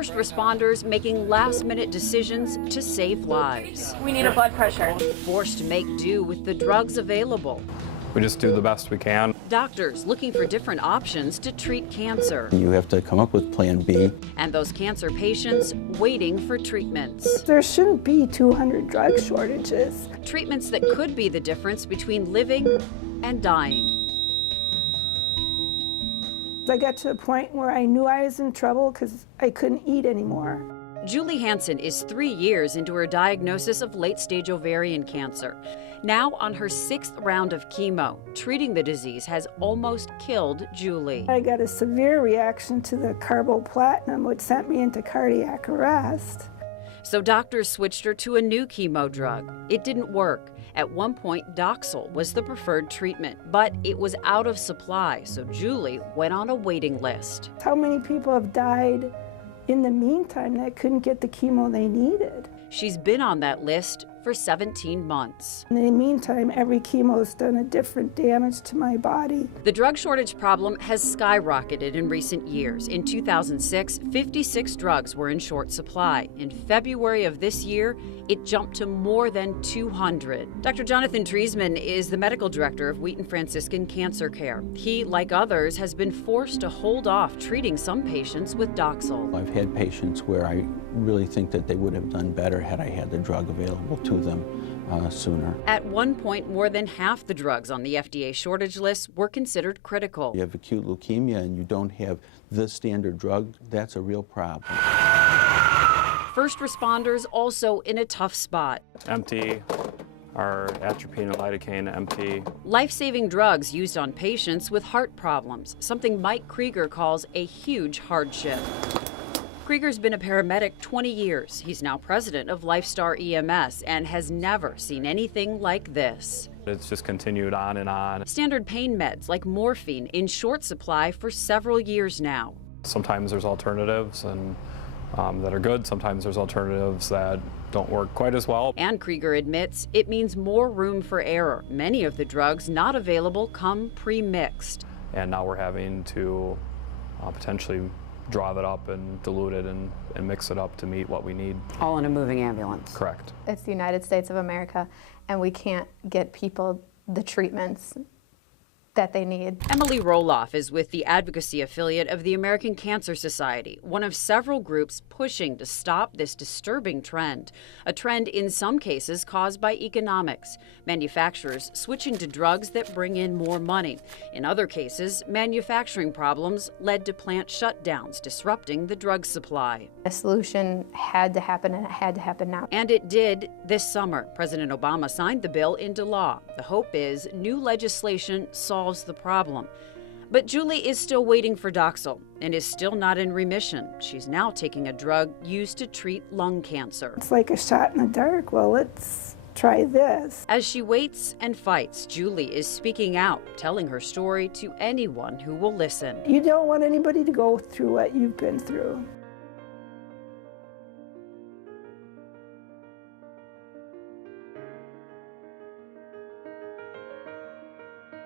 First responders making last-minute decisions to save lives. We need a blood pressure. Forced to make do with the drugs available. We just do the best we can. Doctors looking for different options to treat cancer. You have to come up with Plan B. And those cancer patients waiting for treatments. There shouldn't be 200 drug shortages. Treatments that could be the difference between living and dying. I got to a point where I knew I was in trouble because I couldn't eat anymore. Julie Hansen is 3 years into her diagnosis of late-stage ovarian cancer. Now on her 6th round of chemo, treating the disease has almost killed Julie. I got a severe reaction to the carboplatin, which sent me into cardiac arrest. So doctors switched her to a new chemo drug. It didn't work. At one point, Doxil was the preferred treatment, but it was out of supply, so Julie went on a waiting list. How many people have died in the meantime that couldn't get the chemo they needed? She's been on that list for 17 months. In the meantime, every chemo's done a different damage to my body. The drug shortage problem has skyrocketed in recent years. In 2006, 56 drugs were in short supply. In February of this year, it jumped to more than 200. Dr. Jonathan Treisman is the medical director of Wheaton Franciscan Cancer Care. He, like others, has been forced to hold off treating some patients with Doxil. I've had patients where I really think that they would have done better had I had the drug available to them sooner. At one point, more than half the drugs on the FDA shortage list were considered critical. You have acute leukemia and you don't have the standard drug, that's a real problem. First responders also in a tough spot. Empty. Our atropine and lidocaine empty. Life-saving drugs used on patients with heart problems, something Mike Krieger calls a huge hardship. Krieger's been a paramedic 20 years. He's now president of LifeStar EMS and has never seen anything like this. It's just continued on and on. Standard pain meds like morphine in short supply for several years now. Sometimes there's alternatives and that are good. Sometimes there's alternatives that don't work quite as well. And Krieger admits it means more room for error. Many of the drugs not available come pre-mixed. And now we're having to potentially draw that up and dilute it and mix it up to meet what we need. All in a moving ambulance. Correct. It's the United States of America, and we can't get people the treatments that they need. Emily Roloff is with the advocacy affiliate of the American Cancer Society, one of several groups pushing to stop this disturbing trend, a trend in some cases caused by economics, manufacturers switching to drugs that bring in more money. In other cases, manufacturing problems led to plant shutdowns, disrupting the drug supply. A solution had to happen, and it had to happen now. And it did this summer. President Obama signed the bill into law. The hope is new legislation solves the problem. But Julie is still waiting for Doxil and is still not in remission. She's now taking a drug used to treat lung cancer. It's like a shot in the dark. Well, let's try this. As she waits and fights, Julie is speaking out, telling her story to anyone who will listen. You don't want anybody to go through what you've been through.